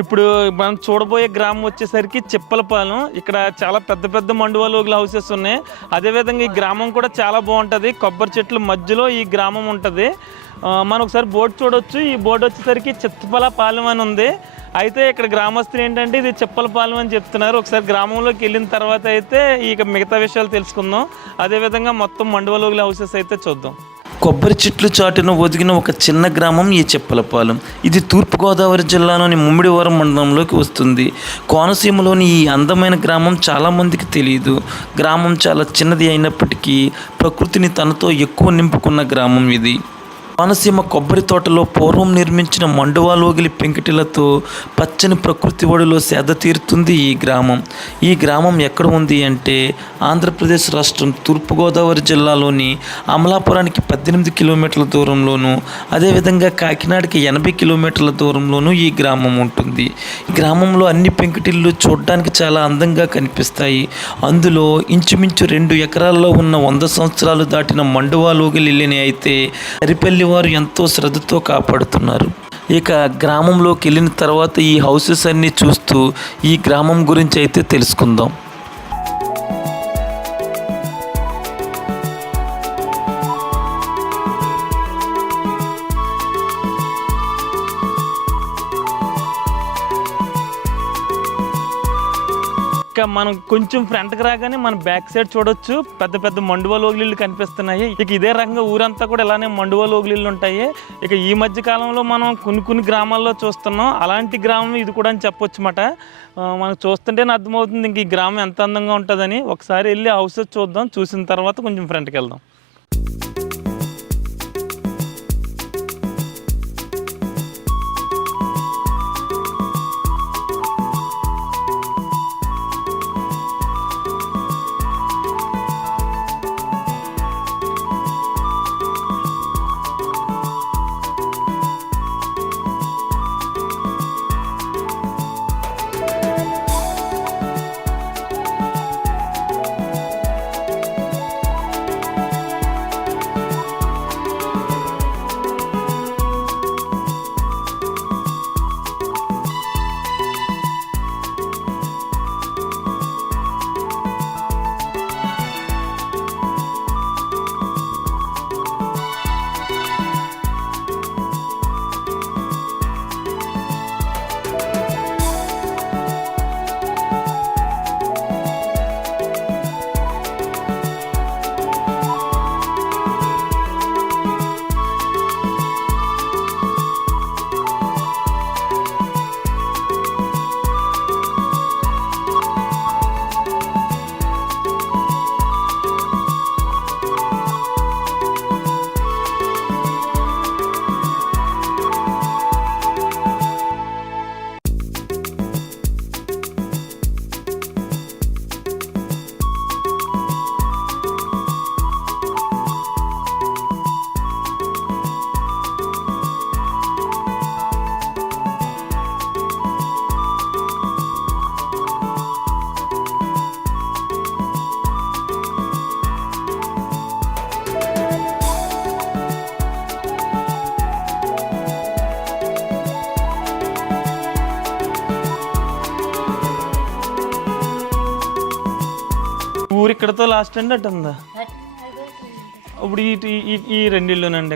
ఇప్పుడు మనం చూడబోయే గ్రామం వచ్చేసరికి చిప్పలపాలెం. ఇక్కడ చాలా పెద్ద పెద్ద మండువాలోగుల హౌసెస్ ఉన్నాయి. అదేవిధంగా ఈ గ్రామం కూడా చాలా బాగుంటుంది. కొబ్బరి చెట్ల మధ్యలో ఈ గ్రామం ఉంటుంది. మనం ఒకసారి బోర్డు చూడవచ్చు. ఈ బోర్డు వచ్చేసరికి చిప్పలపాలెం అని ఉంది. అయితే ఇక్కడ గ్రామస్తులు ఏంటంటే ఇది చిప్పలపాలెం అని చెప్తున్నారు. ఒకసారి గ్రామంలోకి వెళ్ళిన తర్వాత అయితే ఇక మిగతా విషయాలు తెలుసుకుందాం. అదేవిధంగా మొత్తం మండువాలోగుల హౌసెస్ అయితే చూద్దాం. కొబ్బరి చెట్లు చాటున ఒదిగిన ఒక చిన్న గ్రామం ఈ చిప్పలపాలెం. ఇది తూర్పుగోదావరి జిల్లాలోని ముమ్మిడివరం మండలంలోకి వస్తుంది. కోనసీమలోని ఈ అందమైన గ్రామం చాలామందికి తెలియదు. గ్రామం చాలా చిన్నది అయినప్పటికీ ప్రకృతిని తనతో ఎక్కువ నింపుకున్న గ్రామం ఇది. కోనసీమ కొబ్బరి తోటలో పూర్వం నిర్మించిన మండువాలోగిలి పెంకిటిలతో పచ్చని ప్రకృతి ఒడిలో సేద తీరుతుంది ఈ గ్రామం. ఈ గ్రామం ఎక్కడ ఉంది అంటే ఆంధ్రప్రదేశ్ రాష్ట్రం తూర్పుగోదావరి జిల్లాలోని అమలాపురానికి 18 కిలోమీటర్ల దూరంలోను, అదేవిధంగా కాకినాడకి 80 కిలోమీటర్ల దూరంలోనూ ఈ గ్రామం ఉంటుంది. ఈ గ్రామంలో అన్ని పెంకుటిళ్ళు చూడడానికి చాలా అందంగా కనిపిస్తాయి. అందులో ఇంచుమించు 2 ఎకరాల్లో ఉన్న 100 సంవత్సరాలు దాటిన మండువాలోగిలి ఇల్లుని అయితే అరిపల్లి వారు ఎంతో శ్రద్ధతో కాపాడుతున్నారు. ఇక గ్రామంలోకి వెళ్ళిన తర్వాత ఈ హౌసెస్ అన్నీ చూస్తూ ఈ గ్రామం గురించి అయితే తెలుసుకుందాం. మనం కొంచెం ఫ్రంట్కి రాగానే మనం బ్యాక్ సైడ్ చూడొచ్చు. పెద్ద పెద్ద మండువాలోగిళ్ళు కనిపిస్తున్నాయి. ఇక ఇదే రకంగా ఊరంతా కూడా ఇలానే మండువాలోగిళ్ళు ఉంటాయి. ఇక ఈ మధ్య కాలంలో మనం కొన్ని గ్రామాల్లో చూస్తున్నాం. అలాంటి గ్రామం ఇది కూడా అని చెప్పొచ్చు అన్నమాట. మనకు చూస్తుంటేనే అర్థమవుతుంది ఇంక ఈ గ్రామం ఎంత అందంగా ఉంటుందని. ఒకసారి వెళ్ళి హౌసెస్ చూద్దాం. చూసిన తర్వాత కొంచెం ఫ్రంట్కి వెళ్దాం. ఊరు ఇక్కడతో లాస్ట్ అండి అటు ఉందా? ఇప్పుడు ఈ 2 ఇల్లునండి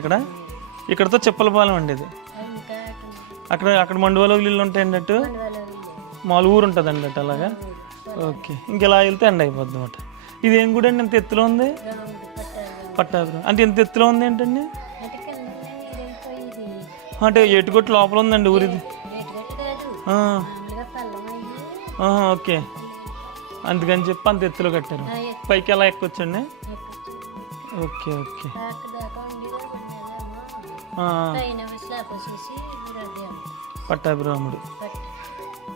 ఇక్కడతో చిప్పలపాలెం అండి. ఇది అక్కడ మండువాలోగిలి ఇల్లు ఉంటాయండి. అటు మామూలు ఊరు ఉంటుందండి అటు అలాగా. ఓకే, ఇంకెలా వెళ్తే ఎండ అయిపోద్ది అన్నమాట. ఇది ఏం గుడి అండి? ఎంత ఎత్తులో ఉంది? పట్టాభిరామం అంటే ఎంత ఎత్తులో ఉంది ఏంటండి? అంటే ఏటుగొట్టు లోపల ఉందండి ఊరిది. ఓకే, అందుకని చెప్పి అంత ఎత్తులో కట్టారు. పైకి ఎలా ఎక్కొచ్చండి? Okay okay. పట్టాభిరాముడు.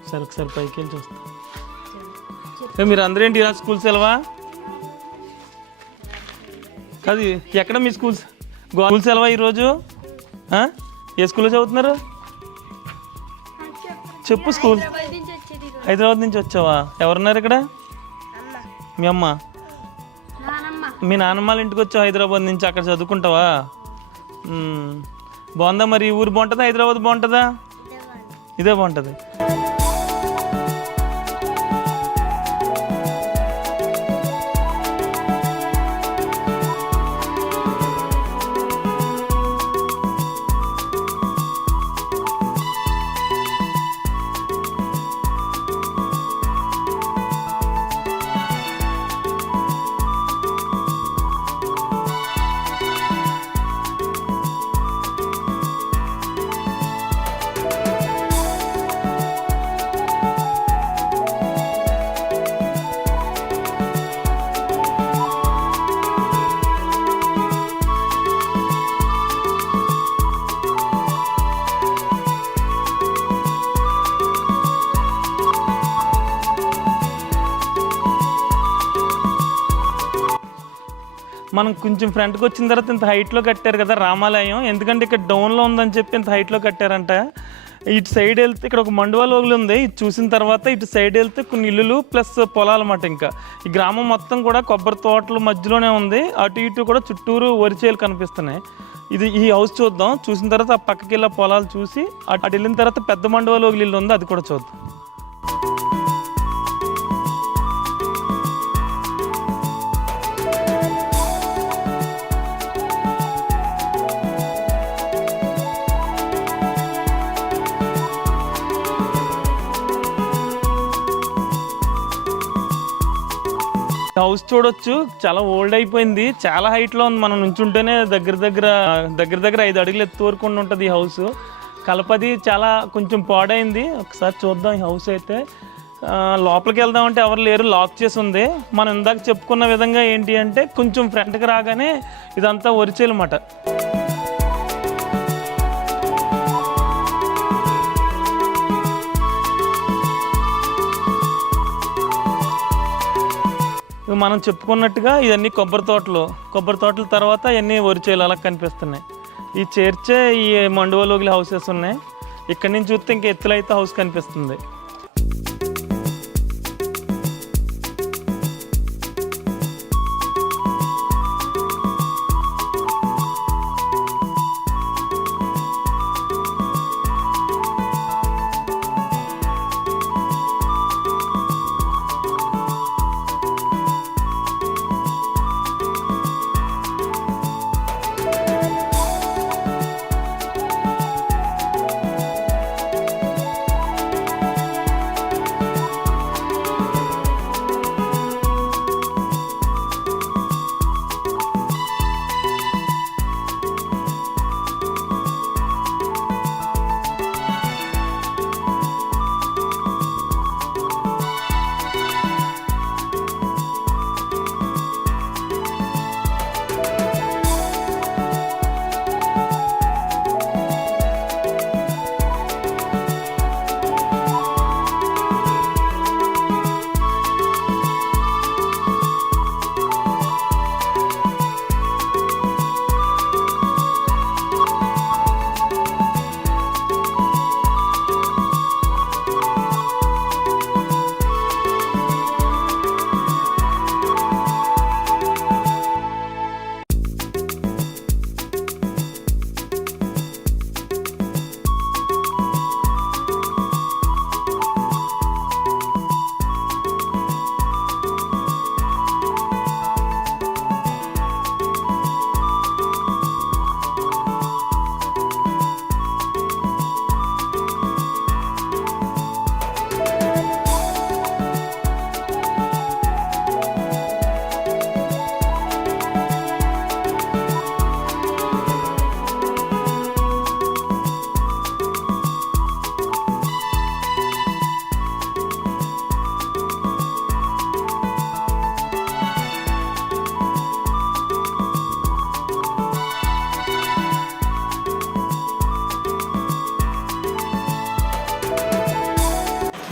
సరే ఒకసారి పైకి వెళ్ళి చూస్తాం. మీరు అందరూ ఏంటి ఈరోజు స్కూల్ సెలవా? కాదు, ఎక్కడ మీ స్కూల్ సెలవా ఈరోజు? ఏ స్కూల్లో చదువుతున్నారు? చెప్పు. స్కూల్ హైదరాబాద్ నుంచి వచ్చావా? ఎవరున్నారు ఇక్కడ? మీ అమ్మ, మీ నాన్నమ్మ వాళ్ళ ఇంటికి వచ్చావు హైదరాబాద్ నుంచి. అక్కడ చదువుకుంటావా? బాగుందా మరి? ఊరు బాగుంటుందా హైదరాబాద్ బాగుంటుందా? ఇదే బాగుంటుంది. మనం కొంచెం ఫ్రంట్కి వచ్చిన తర్వాత ఇంత హైట్లో కట్టారు కదా రామాలయం, ఎందుకంటే ఇక్కడ డౌన్లో ఉందని చెప్పి ఇంత హైట్లో కట్టారంట. ఇటు సైడ్ వెళ్తే ఇక్కడ ఒక మండువాలోగులు ఉంది, ఇది చూసిన తర్వాత ఇటు సైడ్ వెళ్తే కొన్ని ఇల్లులు ప్లస్ పొలాలు అన్నమాట. ఇంకా ఈ గ్రామం మొత్తం కూడా కొబ్బరి తోటల మధ్యలోనే ఉంది, అటు ఇటు కూడా చుట్టూరు వరిచేలు కనిపిస్తున్నాయి. ఈ హౌస్ చూద్దాం, చూసిన తర్వాత ఆ పక్కకి వెళ్ళే పొలాలు చూసి అటు వెళ్ళిన తర్వాత పెద్ద మండువాలోగులు ఇల్లు ఉంది, అది కూడా చూద్దాం. హౌస్ చూడొచ్చు, చాలా ఓల్డ్ అయిపోయింది, చాలా హైట్లో ఉంది. మనం నుంచుంటేనే దగ్గర దగ్గర 5 అడుగులు ఎత్తు వరకు ఉంటుంది ఈ హౌస్. కలపది చాలా కొంచెం పాడైంది. ఒకసారి చూద్దాం ఈ హౌస్ అయితే. లోపలికి వెళ్దామంటే ఎవరు లేరు, లాక్ చేసి ఉంది. మనం ఇందాక చెప్పుకున్న విధంగా ఏంటి అంటే కొంచెం ఫ్రంట్కి రాగానే ఇదంతా వరిచేలు అన్నమాట. మనం చెప్పుకున్నట్టుగా ఇవన్నీ కొబ్బరి తోటల తర్వాత ఇవన్నీ వరిచేలు అలా కనిపిస్తున్నాయి. ఈ చేర్చే ఈ మండువాలోగుల హౌసెస్ ఉన్నాయి. ఇక్కడి నుంచి చూస్తే ఇంకా ఎత్తులైతే హౌస్ కనిపిస్తుంది.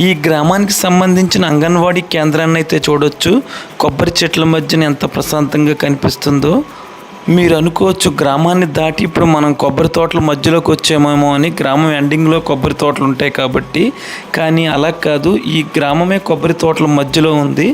ఈ గ్రామానికి సంబంధించిన అంగన్వాడీ కేంద్రాన్ని అయితే చూడొచ్చు. కొబ్బరి చెట్ల మధ్యన ఎంత ప్రశాంతంగా కనిపిస్తుందో. మీరు అనుకోవచ్చు గ్రామాన్ని దాటి ఇప్పుడు మనం కొబ్బరి తోటల మధ్యలోకి వచ్చామేమో అని. గ్రామం ఎండింగ్లో కొబ్బరి తోటలు ఉంటాయి కాబట్టి, కానీ అలా కాదు, ఈ గ్రామమే కొబ్బరి తోటల మధ్యలో ఉంది.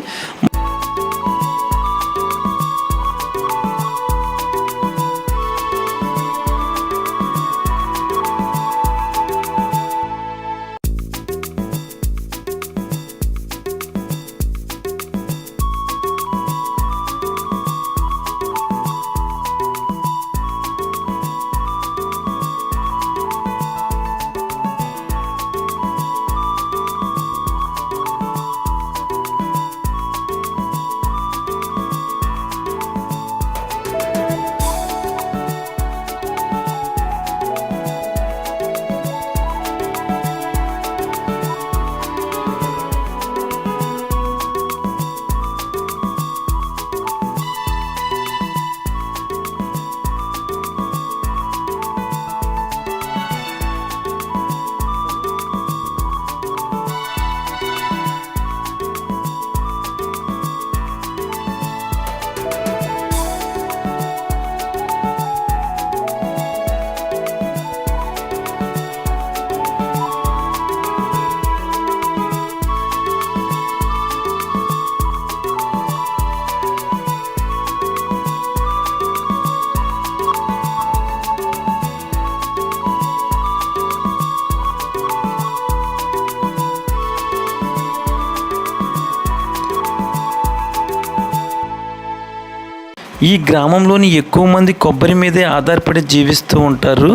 ఈ గ్రామంలోని ఎక్కువ మంది కొబ్బరి మీదే ఆధారపడి జీవిస్తూ ఉంటారు.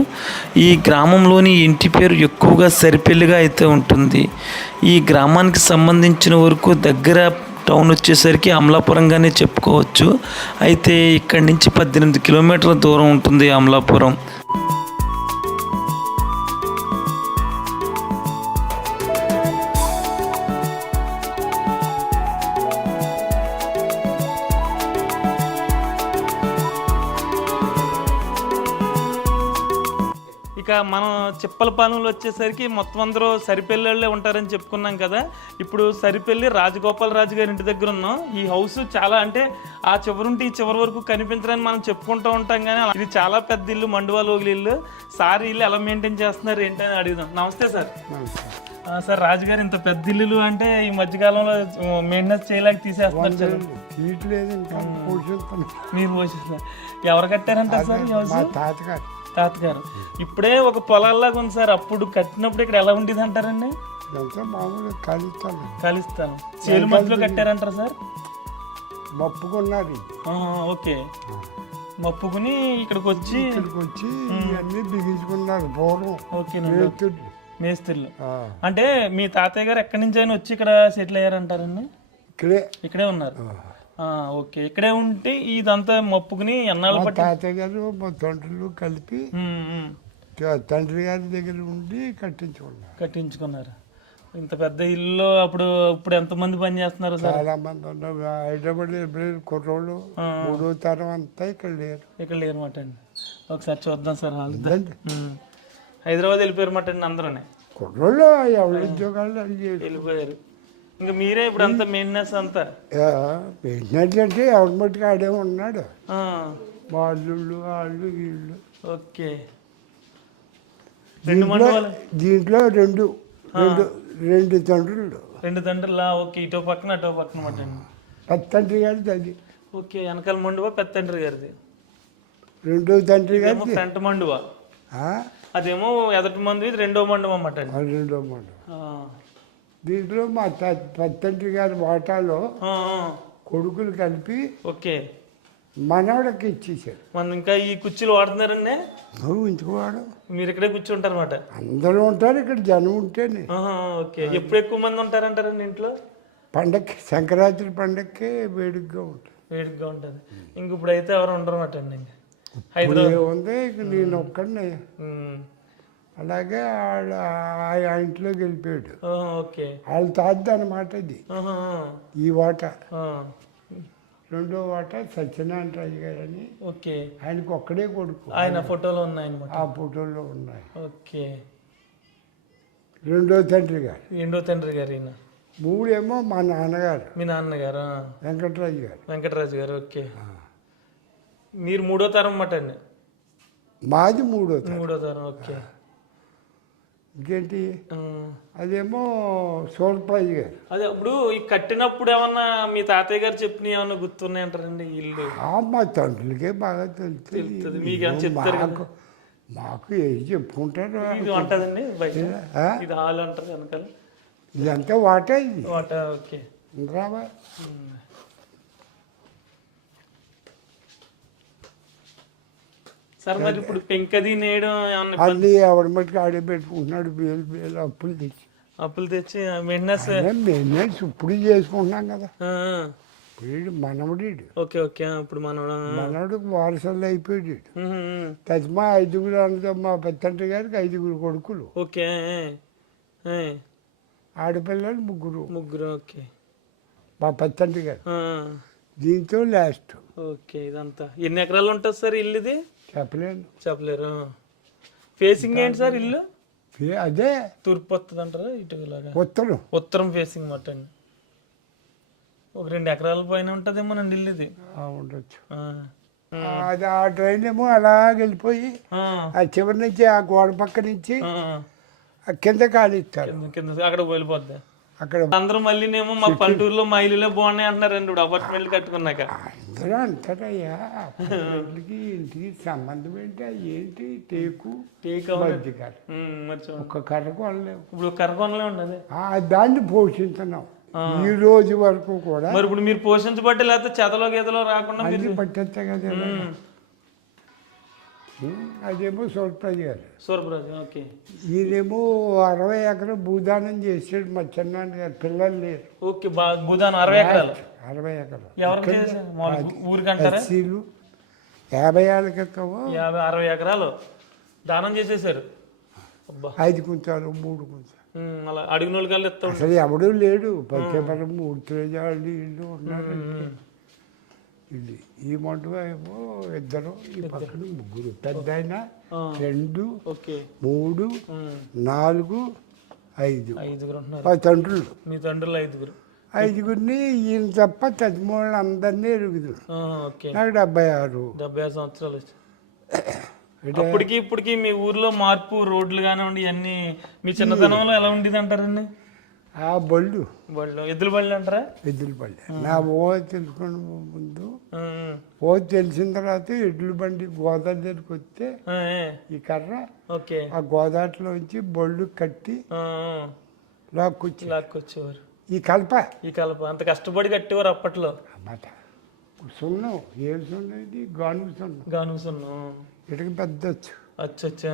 ఈ గ్రామంలోని ఇంటి పేరు ఎక్కువగా సరిపెల్లిగా అయితే ఉంటుంది. ఈ గ్రామానికి సంబంధించిన వరకు దగ్గర టౌన్ వచ్చేసరికి అమలాపురంగానే చెప్పుకోవచ్చు. అయితే ఇక్కడి నుంచి 18 కిలోమీటర్ల దూరం ఉంటుంది అమలాపురం. ఇక మనం చిప్పలపాలెంలో వచ్చేసరికి మొత్తం అందరూ సరిపెళ్ళే ఉంటారని చెప్పుకున్నాం కదా. ఇప్పుడు సరిపెల్లి రాజగోపాలరాజు గారి ఇంటి దగ్గర ఉన్నాం. ఈ హౌస్ చాలా అంటే ఆ చివరుంటే ఈ చివరి వరకు కనిపించడానికి మనం చెప్పుకుంటూ ఉంటాం, కానీ ఇది చాలా పెద్ద ఇల్లు, మండువాలోగిలి ఇల్లు. సార్ ఇల్లు ఎలా మెయింటైన్ చేస్తున్నారు ఏంటని అడుగుదాం. నమస్తే సార్. సార్, రాజుగారు ఇంత పెద్ద ఇల్లు అంటే ఈ మధ్యకాలంలో మెయింటెనెన్స్ చేయలేక తీసేస్తున్నారు సార్. మీరు పోషిస్తారు. ఎవరు కట్టారంటారు సార్ ఈ హౌస్? తాతగారు. ఇప్పుడే ఒక పొలాల్లాగా ఉంది సార్. అప్పుడు కట్టినప్పుడు ఇక్కడ ఎలా ఉండేది అంటారండి? కలుస్తాను చేలు మధ్యలో కట్టారంటారు సార్? మప్పుకున్నారు. ఓకే, మప్పుకుని ఇక్కడికి వచ్చి ఇవన్నీ బిగించుకున్నారు పూర్వం. ఓకే, మేస్త్రులు. అంటే మీ తాతయ్య గారు ఎక్కడి నుంచి అయినా వచ్చి ఇక్కడ సెటిల్ అయ్యారంటారండి? ఇక్కడే ఉన్నారు. ఓకే, ఇక్కడే ఉంటే ఇదంతా మప్పుకుని ఎన్నాళ్ళు బట్టి తాతయ్య గారు మా తండ్రులు కలిపి తండ్రి గారి దగ్గర ఉండి కట్టించుకున్నారు. ఇంత పెద్ద ఇల్లు అప్పుడు ఇప్పుడు ఎంతమంది పని చేస్తున్నారు సార్? చాలా మంది ఉన్నారు. హైదరాబాద్ కుర్రోళ్ళు 3వ తరం అంతా ఇక్కడ లేరు మాట అండి. ఒకసారి చూద్దాం సార్. హైదరాబాద్ వెళ్ళిపోయారు మాట అండి అందరూ. కుర్రోళ్ళు ఎవరి ఉద్యోగాలు వెళ్ళిపోయారు. ఇంకా మీరే ఇప్పుడు అంతా మెయింటెనెన్స్ అంతా? మెయింటెనెన్స్ అంటే ఎవరి మట్టుకు ఆడే ఉన్నాడు. వాళ్ళు వీళ్ళు. ఓకే, దీంట్లో రెండు తండ్రులు. ఓకే, ఇటో పక్కన అటో పక్కన మాట అండి. పెద్ద తండ్రి గారిది అది. ఓకే, వెనకాల మండువా పెద్ద తండ్రి గారిది? రెండో తండ్రి గారి ఫ్రంట్ మండువా, అదేమో ఎదటి మంది, రెండో మండువా మాట అండి. రెండో మండువా. దీంట్లో మా పెద్దంటి గారి వాటాలో కొడుకులు కలిపి ఓకే మనవడకి ఇచ్చేసారు. మనం ఇంకా ఈ కుర్చీలు వాడుతున్నారండి? ఇంచుకోవాడు. మీరు ఇక్కడే కూర్చుంటారు అన్నమాట? అందరూ ఉంటారు ఇక్కడ, జనం ఉంటేనే. ఓకే, ఎప్పుడు ఎక్కువ మంది ఉంటారంటారండి ఇంట్లో? పండక్కి, సంక్రాంతి పండక్కి వేడిగ్గా ఉంటుంది. ఇంక ఇప్పుడైతే ఎవరు ఉండరు అన్నమాట అండి. హైదరాబాద్ ఉంది ఇక నేను ఒక్కడిని. అలాగే ఆ ఇంట్లోకి వెళ్ళిపోయాడు. వాళ్ళ తాత అన్నమాట ఇది. ఈ వాట రెండో వాట సత్యనారాయణ రాజు గారు అని. ఆయనకు ఒక్కడే కొడుకు. ఆయన ఫోటోలో ఉన్నాయి, ఆ ఫోటోలో ఉన్నాయి. ఓకే, రెండో తండ్రి గారు. ఈయన. మూడేమో మా నాన్నగారు. మీ నాన్నగారు వెంకటరాజు గారు. ఓకే, మీరు మూడో తరం అన్నమాట అండి? మాది మూడో తరం. ఓకే, ఇంకేంటి అదేమో సోల్పాజీ గారు. అదే ఇప్పుడు ఈ కట్టినప్పుడు ఏమన్నా మీ తాతయ్య గారు చెప్పిన ఏమన్నా గుర్తున్నాయి అంటారండి? ఇల్లు మా తండ్రులకే బాగా తెలుస్తుంది. మీకు చెప్తారు? మాకు ఏది చెప్పుకుంటారు. ఇది ఉంటుందండి బయట, ఇది హాల్ అంటారు వెనకాల. ఇదంతా వాటా. ఓకే, రావా. సార్, మరి ఇప్పుడు పెంకది నేయడం అన్ని ఎవరి మట్టుకు ఆడే పెట్టుకుంటున్నాడు. వేలు అప్పులు తెచ్చి మెయింటెనెన్స్ ఇప్పుడు చేసుకుంటున్నాం కదా. ఇప్పుడు మనవడు. ఓకే, ఇప్పుడు మనవడు వారసులు అయిపోయాడు. తస్మా 5గురు అనగా మా పెద్దంటి గారికి 5గురు కొడుకులు. ఓకే, ఆడపిల్లలు ముగ్గురు. ఓకే, మా పెద్దంటి గారు. దీంతో లాస్ట్. ఓకే, ఇదంతా ఎన్ని ఎకరాలు ఉంటుంది సార్ ఇల్లు? ఇది చెప్పలేరు. ఫేసింగ్ ఏంటి సార్ ఇల్లు? అదే తూర్పు వస్తుంది అంటారా, ఇటులాగా? ఉత్తరం ఫేసింగ్ మాట అండి. ఒక 2 ఎకరాల పైన ఉంటుందేమోనండి ఇల్లు ఇది. ఉండొచ్చు. అది ఆ ట్రైన్ ఏమో అలాగ వెళ్ళిపోయి ఆ చివరి నుంచి ఆ గోడ పక్క నుంచి కింద కాలిస్తారు. అక్కడ వెళ్ళిపోద్ది. అక్కడ అందరూ మళ్ళీనేమో మా పల్లెటూరులో మా ఇల్లులో బాగున్నాయి అంటున్నారండి ఇప్పుడు అపార్ట్మెంట్లు కట్టుకున్నాక. అందరూ అంటారయ్యా, ఇంటికి సంబంధం ఏంటి టేకు ఒక కర్ర కొనలేము. ఇప్పుడు కర్ర కొనలే ఉండదు. దాన్ని పోషిస్తున్నాం. ఈ రోజు వరకు కూడా మరి ఇప్పుడు మీరు పోషించబట్టి లేకపోతే చెదలో గీతలో రాకుండా మీరు అన్ని పట్టేస్తాయి కదా అదేమో సూర్యప్రజ్ గారు. సూర్యప్రజ్, ఓకే. ఈయనేమో 60 ఎకరం భూదానం చేసాడు మా చిన్నాన్న గారు, పిల్లలు లేరు. ఓకే, భూదానం 60 ఎకరాలు. 60 ఎకరాలు ఎవరికి చేశారు? ఊరికంటారా? 50 ఏళ్ళ క్రితము 60 ఎకరాలు దానం చేసేసారు. 5 కుంచాలు 3 కుంచాలు అలా అడిగిన వాళ్ళు కల్లా ఇస్తా అసలు ఎవడూ లేడు. పచ్చబరం 3 తేజాళ్ళు ఇల్లు ఉన్నారు. ఇది ఈ మంటగా ఏమో 2, ఈ పక్కన 3, పెద్ద ఆయన 2, 3, 4, 5 10 తండ్రులు. మీ తండ్రులు 5. 5గురిని ఈయన తప్ప తజ్మూలను అందరినీ ఎరుగుతారు. నాకు 76 సంవత్సరాలు. అప్పటికి ఇప్పటికి మీ ఊర్లో మార్పు, రోడ్లు కానివ్వండి, ఇవన్నీ మీ చిన్నతనంలో ఎలా ఉండేది అంటారండి? ఆ బళ్ళు ఎద్దుల బళ్ళు అంటారా? ఎద్దుల బళ్ళే. నా ఓ తెలుసుకుని ముందు ఓ తెలిసిన తర్వాత ఎడ్ల బండి గోదావరి దగ్గరికి వస్తే ఈ కర్ర ఆ గోదావరిలోంచి బళ్ళు కట్టి లాక్కొచ్చేవారు. ఈ కలప అంత కష్టపడి కట్టేవారు అప్పట్లో. అన్నమాట సున్నం, ఏడు సున్నం, ఇది గాను సున్నం ఇటుక పెద్ద అచ్చా.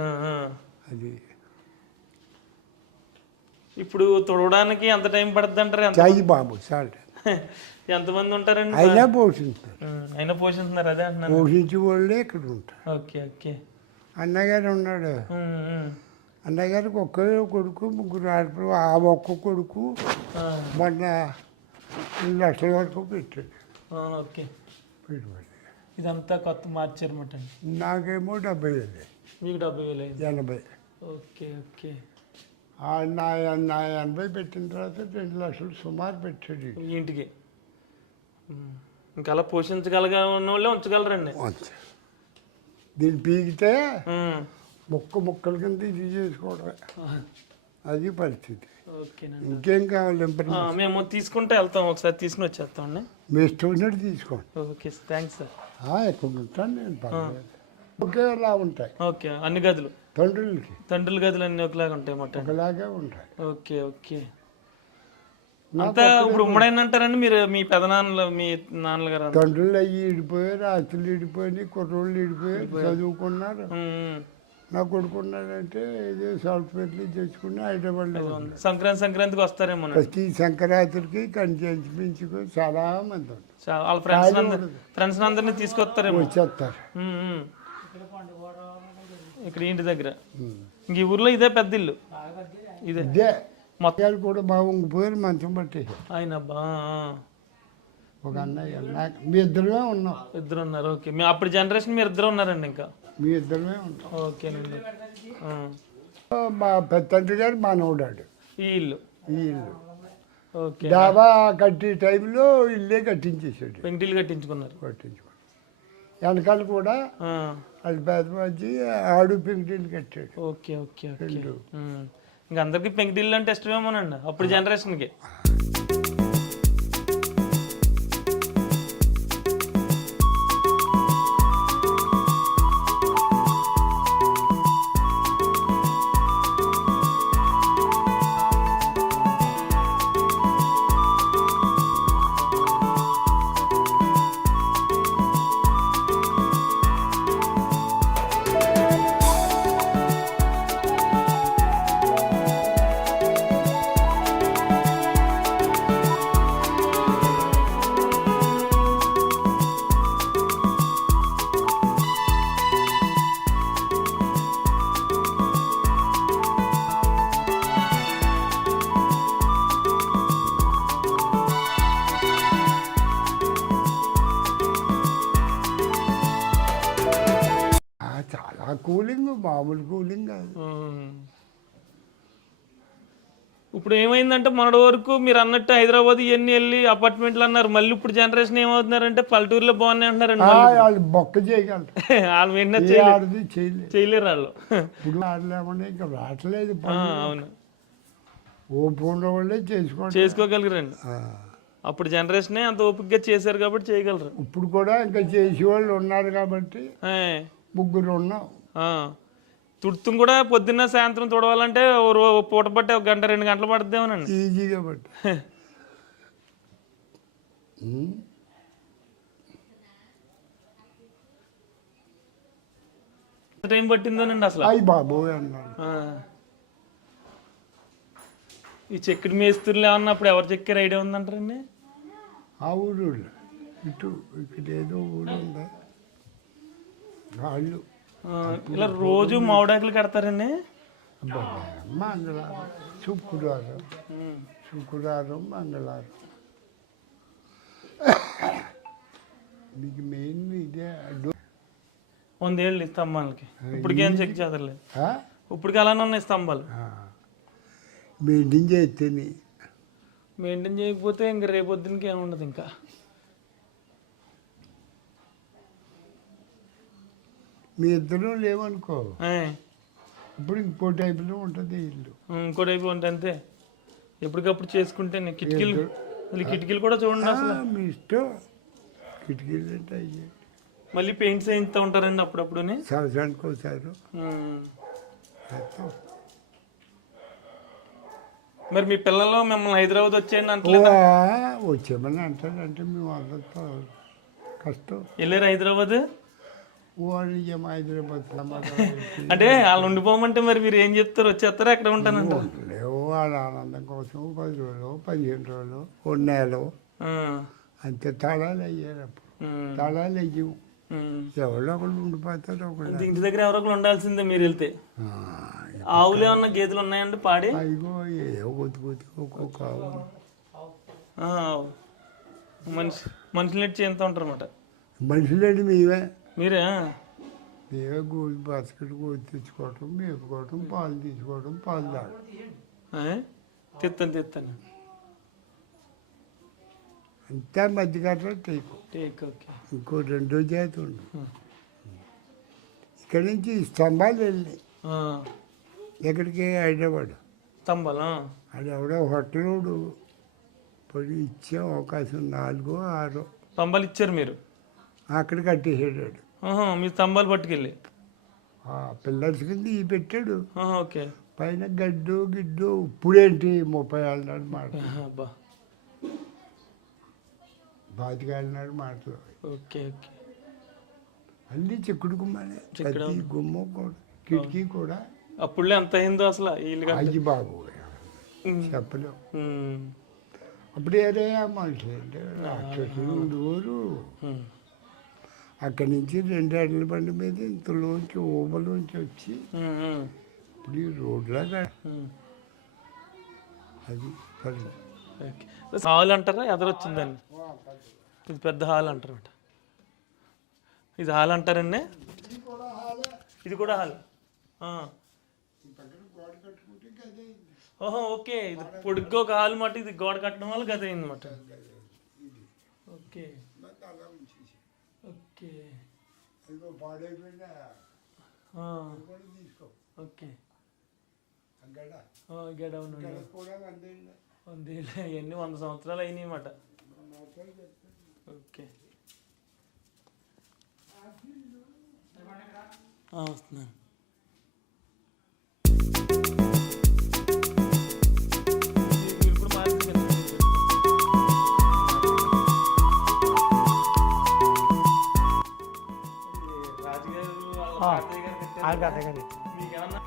అది ఇప్పుడు తొడవడానికి ఎంత టైం పడుతుంది అంటారు? చాయి బాబు సార్ ఎంతమంది ఉంటారండి? అయినా పోషిస్తున్నారు. అదే అంటున్నాను, పోషించే వాళ్ళే ఇక్కడ ఉంటారు. ఓకే. అన్నగారు ఉన్నాడు. అన్నగారికి ఒకే కొడుకు, 3 ఆడపిల్లలు. ఆ ఒక్క కొడుకు మొన్న 2 లక్షల వరకు పెట్టాడు. ఓకే. పెట్టుబడి ఇదంతా కొత్త మార్చారన్నమాట. నాకేమో 70,000. మీకు 70,000? 80. ఓకే. నా 80 పెట్టిన తర్వాత 2 లక్షలు సుమారు పెట్టాడు ఇంటికి. ఇంకా అలా పోషించగలగా ఉన్న వాళ్ళే ఉంచగలరండి. దీన్ని పీకితే ముక్కల కింద ఇది చేసుకోవడమే. అది పరిస్థితి. ఇంకేం కావాలి? మేము తీసుకుంటే వెళ్తాం, ఒకసారి తీసుకుని వచ్చేస్తామండి. మీ ఇష్టం ఉన్నట్టు తీసుకోండి. Okay, thanks sir. ఎక్కడ ఉంటాను నేను, ఒకేలా ఉంటాయి. ఓకే, అన్ని గదులు తండ్రుల గదులు అన్ని ఒకలాగా ఉంటాయి మాట? ఒకలాగే ఉంటాయి. ఓకే. అంతా ఇప్పుడు ఉమ్మడైనంటారండి మీరు? మీ పెదనాన్నలు, మీ నాన్నగారు తండ్రులు అయ్యి ఇడిపోయారు, ఆస్తులు ఇడిపోయి, కుర్రోళ్ళు ఇడిపోయారు, చదువుకున్నారు. నా కొడుకున్నాడంటే ఇదే సాఫ్ట్వేర్లు తెచ్చుకుని హైదరాబాద్లో. సంక్రాంతికి వస్తారేమో? ప్రతి సంక్రాంతికి కంచెంచుకు చాలా మంది ఉంటారు. వాళ్ళ ఫ్రెండ్స్ అందరినీ తీసుకొస్తారేమో? వచ్చేస్తారు ఇక్కడ ఇంటి దగ్గర. ఇంక ఈ ఊర్లో ఇదే పెద్ద ఇల్లు. ఇదే మొత్తాలు కూడా బాగా ఉంగిపోయారు, మంచం పట్టేసి. ఆయన ఒక అన్నయ్య, మీ ఇద్దరుమే ఉన్నాం. ఇద్దరు ఉన్నారు. ఓకే. మీ అప్పుడు జనరేషన్ మీరు ఇద్దరు ఉన్నారండి? ఇంకా మీ ఇద్దరుమే ఉంటాం. ఓకేనండి. మా పెద్ద తండ్రి గారు మానవుడాడు. ఈ ఇల్లు ఓకే. డాబా కట్టే టైంలో ఇల్లే కట్టించేసాడు. పెంకుటిల్లు కట్టించుకున్నారు. వెనకాల కూడా అది పెద్ద మంచి ఆడు పెంకుటిల్లు కట్టాడు. ఓకే. ఇంకా అందరికి పెంకుటిల్లు అంటే ఇష్టమేమోనండి అప్పుడు జనరేషన్కి. చాలా కూలింగ్, మామూలు కూలింగ్ కాదు. ఇప్పుడు ఏమైందంటే మొన్నటి వరకు మీరు అన్నట్టు హైదరాబాద్ ఇవన్నీ వెళ్ళి అపార్ట్మెంట్లు అన్నారు. మళ్ళీ ఇప్పుడు జనరేషన్ ఏమవుతున్నారంటే పల్లెటూరులో బాగున్నాయి అంటున్నారండి. వాళ్ళు బొక్క చేయగలరు, వాళ్ళు విన్నా చేయలేరు. వాళ్ళు ఇప్పుడు ఆడలేమని ఇంకా రావట్లేదు. అవును, ఓపిక ఉన్న వాళ్ళే చేసుకోగలరండి. అప్పుడు జనరేషనే అంత ఓపికగా చేశారు కాబట్టి చేయగలరు. ఇప్పుడు కూడా ఇంకా చేసేవాళ్ళు ఉన్నారు కాబట్టి 3 ఉన్నాం. తుడుతుం కూడా పొద్దున్న సాయంత్రం తుడవాలంటే పూట పట్టే 1 గంట 2 గంటలు పడుతుందేమోనండి. ఈజీగా పట్టు. ఉమ్. టైం పట్టిందోనండి అసలు. అయ్యి బాబోయ్ అన్నాడు. ఆ. ఈ చెక్కడి మేస్త్రులు ఏమన్నా అప్పుడు ఎవరు చెక్కారు ఐడియా ఉందంటారండి? ఆ ఊరు ఇటు ఇక్కడ ఏదో ఊరు ఉందా వాళ్ళు ఇలా రోజు మామిడాకులు కడతారండి. మంగళవారం శుక్రవారం మంగళవారం మీకు మెయిన్ ఇదే 100 ఏళ్ళు ఈ స్తంభాలకి. ఇప్పటికేం చెక్ చేదలేదు. ఆ? ఇప్పటికి అలానే ఉన్నాయి స్తంభాలు. మెయింటైన్ చేస్తేనే మెయింటైన్ చేయకపోతే ఇంక రేపొద్దునకి ఏముండదు ఇంకా. మీ ఇద్దరు లేవనుకో ఆయ్. ఇప్పుడు ఇంకో టైపులో ఉంటుంది ఇల్లు. ఇంకో టైపు ఉంటే అంతే. ఎప్పటికప్పుడు చేసుకుంటే కిటికీలు మళ్ళీ కిటికీలు కూడా చూడండి అసలు. మీ ఇష్టం కిటికీలు అంటే అయ్యి మళ్ళీ పెయింట్స్ వేయిస్తూ ఉంటారండి అప్పుడప్పుడు. సంవత్సరానికి ఒకసారి మరి మీ పిల్లలు మిమ్మల్ని హైదరాబాద్ వచ్చేయండి అంటలేదు? వచ్చామని అంటాడంటే మేము అందరితో కష్టం. వెళ్ళారు హైదరాబాద్? వాళ్ళు ఏమో హైదరాబాద్ అంటే వాళ్ళు ఉండిపోమంటే మరి మీరు ఏం చెప్తారు? వచ్చేస్తారా ఎక్కడ ఉంటానంట? లేవు వాళ్ళ ఆనందం కోసం 10 రోజులు 15 రోజులు 1 నెల అంతే. తాళాలు అయ్యారు అప్పుడు. తాళాలు అయ్యవు. ఎవరో ఒకళ్ళు ఉండిపోతారు. ఒకళ్ళు ఇంటి దగ్గర ఎవరో ఒకరు ఉండాల్సిందే మీరు వెళ్తే. ఆవులు ఏమన్నా గేదెలు ఉన్నాయండి పాడి? అయ్యో ఏదో కొద్ది ఒక్కొక్క ఆవు. మనుషులు నెట్టి చేస్తూ ఉంటారు అన్నమాట. మనుషులేండి మీరే గోధుమ బాస్కెట్ గోధుమ తెచ్చుకోవటం, మేపుకోవటం, పాలు తీసుకోవటం, పాలు తాగడం. తెస్తాను అంతా మధ్యకాలంలో టేక్. ఓకే. ఇంకో 2 జాతి ఉండు. ఇక్కడి నుంచి స్తంభాలు వెళ్ళి ఎక్కడికి హైదరాబాద్ స్తంభాలు. అది ఎవడో హోటలోడు పడి ఇచ్చే అవకాశం 4 6 స్తంభాలు ఇచ్చారు మీరు? అక్కడ కట్టేసాడు. మీ స్తంభాలు పట్టుకెళ్ళి పిల్లర్స్ కింద ఈ పెట్టాడు. ఓకే. పైన గిడ్డు ఇప్పుడేంటి 30 ఏళ్ళ నాడు మాట, 25 ఏళ్ళ నాడు మాటలు. Okay okay. అన్నీ చెక్కుడు గుమ్మనే. ప్రతి గుమ్మ కూడా కిటికీ కూడా. అప్పుడులే ఎంత అయిందో అసలు ఇల్లు. అయ్యి బాబు చెప్పలేము. అప్పుడు ఏదే మనుషులు అంటే రాక్షసులు ఉండేవారు. అక్కడి నుంచి 2 ఎడ్ల బండి మీద ఇంతలోంచి ఊబలోంచి వచ్చి ఇప్పుడు ఈ రోడ్లాగా అది పని. హాల్ అంటారా? ఎదరొచ్చిందండి. ఇది పెద్ద హాల్ అంటారు. ఇది హాల్ అంటారండి. ఇది కూడా హాల్. ఓకే. ఇది పొడుగ్గా ఒక హాల్ మాట. ఇది గోడ కట్టడం వల్ల గది అయింది అన్నమాట. Okay okay. ఓకే. గడ ఎన్ని 100 సంవత్సరాలు అయినాయి అన్నమాట. ఓకే. వస్తున్నాను. రాజుగారు మీకేమన్నా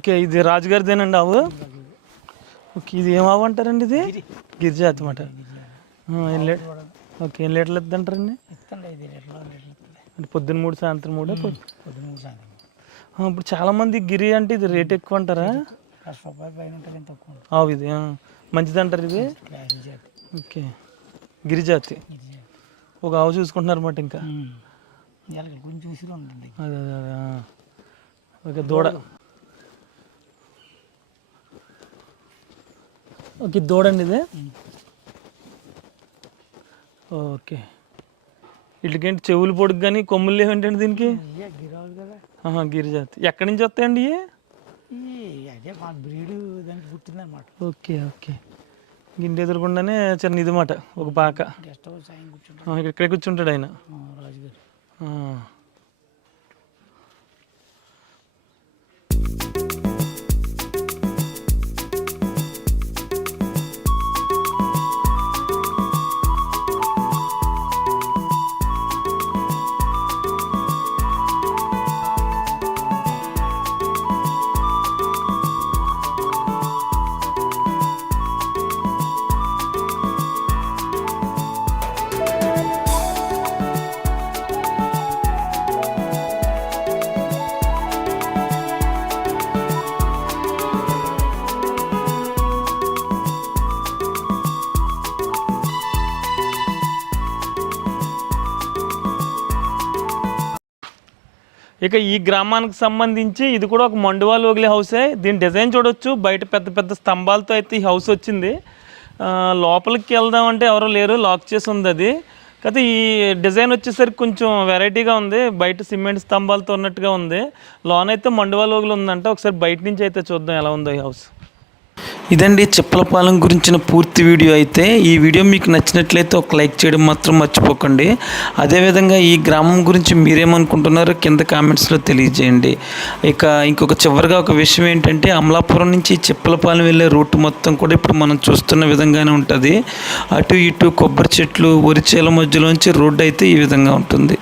ఓకే, ఇది రాజుగారిదేనండి ఆవు. ఓకే, ఇది ఏం ఆవు అంటారండి? ఇది గిరిజాతి అన్నమాట. ఓకే, ఎన్ని లీటర్లు ఇద్ది అంటారండి? అంటే పొద్దున్న 3 సాయంత్రం 3. ఇప్పుడు చాలామంది గిరి అంటే ఇది రేట్ ఎక్కువ అంటారా? ఆవు ఇది మంచిది అంటారు ఇది. ఓకే, గిరిజాతి ఒక ఆవు చూసుకుంటున్నారు అన్నమాట. ఇంకా అదే అదే అదే. ఓకే, దూడ. ఓకే, దూడండి ఇది. ఓకే, వీటికేంటి చెవులు పొడుగు కానీ కొమ్ములు లేవేంటండి దీనికి? గిరిజాతి. ఎక్కడి నుంచి వస్తాయండి ఇవి? ఓకే ఓకే, గిండి ఎదురుకుండానే చిన్న ఇది మాట, ఒక పాక. ఇక్కడే కూర్చుంటాడు ఆయన. ఇక ఈ గ్రామానికి సంబంధించి ఇది కూడా ఒక మండువాలు ఓగిలి హౌసే. దీని డిజైన్ చూడొచ్చు. బయట పెద్ద పెద్ద స్తంభాలతో అయితే ఈ హౌస్ వచ్చింది. లోపలికి వెళ్దామంటే ఎవరో లేరు, లాక్ చేసి ఉంది అది. కాకపోతే ఈ డిజైన్ వచ్చేసరికి కొంచెం వెరైటీగా ఉంది. బయట సిమెంట్ స్తంభాలతో ఉన్నట్టుగా ఉంది. లోన్ అయితే మండువాలు ఓగిలి ఉందంట. ఒకసారి బయట నుంచి అయితే చూద్దాం ఎలా ఉందో ఈ హౌస్. ఇదండి చిప్పలపాలెం గురించిన పూర్తి వీడియో. అయితే ఈ వీడియో మీకు నచ్చినట్లయితే ఒక లైక్ చేయడం మాత్రం మర్చిపోకండి. అదేవిధంగా ఈ గ్రామం గురించి మీరేమనుకుంటున్నారో కింద కామెంట్స్లో తెలియజేయండి. ఇక ఇంకొక చివరిగా ఒక విషయం ఏంటంటే, అమలాపురం నుంచి చిప్పలపాలెం వెళ్ళే రూట్ మొత్తం కూడా ఇప్పుడు మనం చూస్తున్న విధంగానే ఉంటుంది. అటు ఇటు కొబ్బరి చెట్లు, వరిచేల మధ్యలోంచి రోడ్డు అయితే ఈ విధంగా ఉంటుంది.